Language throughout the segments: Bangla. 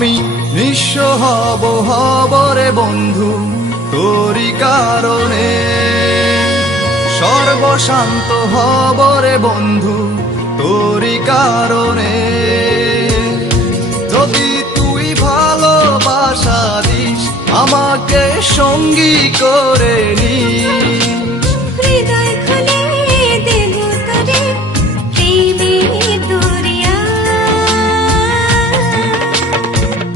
আমি নিঃস্ব হব হব রে বন্ধু তোরি কারণে, সর্বশান্ত হব রে বন্ধু তোরি কারণে। যদি তুই ভালোবাসা দিস আমাকে সঙ্গী করে নিস, হৃদয় খুলে দেব তোরে প্রেমের দরিয়া।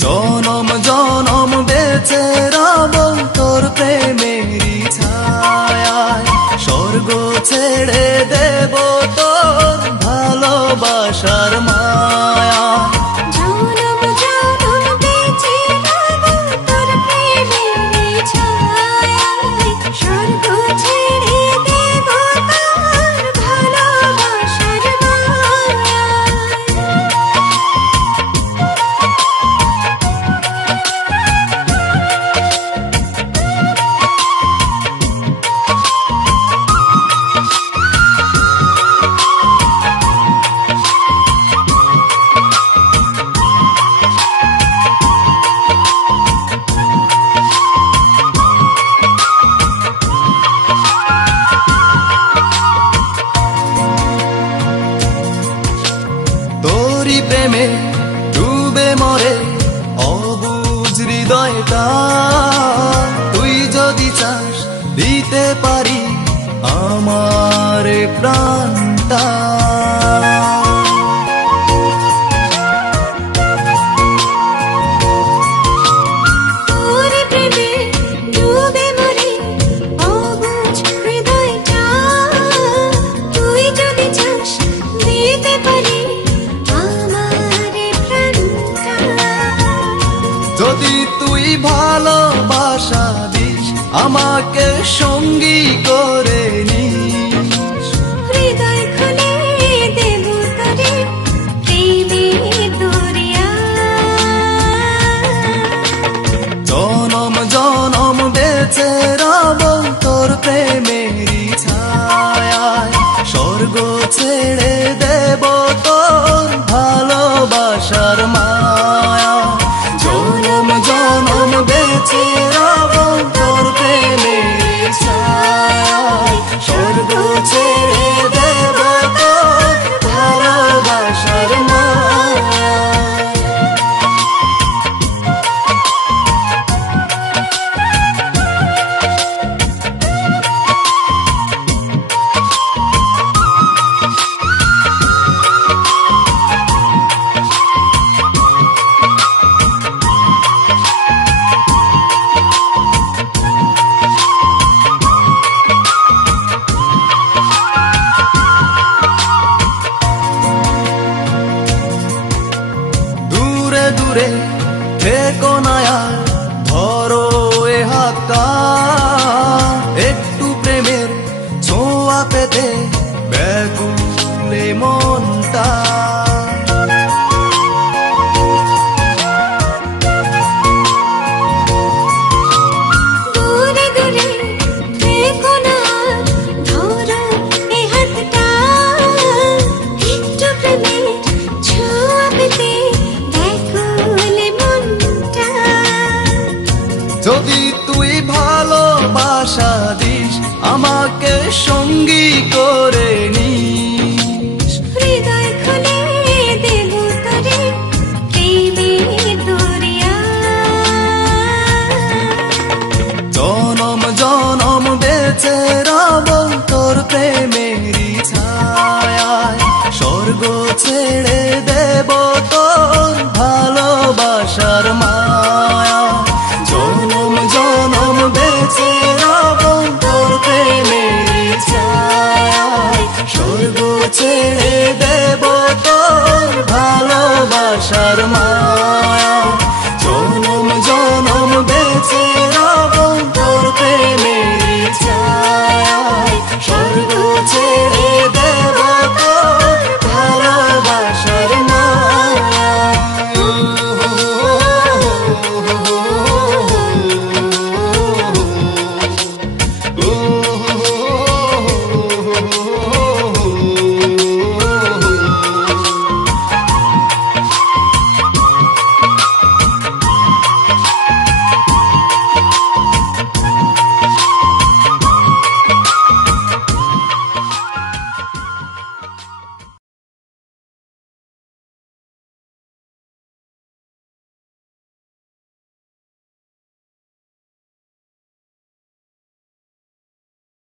জনম জনম বেঁচে রব তোর প্রেমেরই ছায়ায়, স্বর্গ ছেড়ে দেব তোর ভালোবাসার মায়া। জনম জনম বেঁচে রব তোর প্রেমের ছায়ায়, স্বর্গ ছেড়ে দেব তোর ভালোবাসার মায়ায়। তোরি প্রেমে ডুবে মরে অবুঝ হৃদয়টা, তুই যদি চাস দিতে পারি আমার প্রাণটা। তোর প্রেমে ডুবে মরে অবুঝ হৃদয়টা, তুই যদি চাস দিতে পারি আমার প্রাণটা। যদি তুই ভালোবাসা দিস আমাকে সঙ্গী করে নিস, হৃদয় খুলে দেব তোরে প্রেমের দরিয়া। জনম জনম বেঁচে রব তোর প্রেমেরই ছায়ায়, স্বর্গ ছেড়ে দেব তোর ভালোবাসার মায়া। জনম জনম বেঁচে রব তোর প্রেমেরই ছায়ায়, স্বর্গ ছেড়ে দেব তোর ভালোবাসার মায়া। দূরে দূরে থেকো না আর, ধরো এ হাতটা, একটু প্রেমের ছোঁয়া পেতে ব্যাকুলে মনটা। দূরে দূরে থেকো না আর, ধরো এ হাতটা, একটু প্রেমের ছোঁয়া পেতে ব্যাকুল মনটা। যদি তুই ভালোবাসা দিস আমাকে সঙ্গী করে নিস,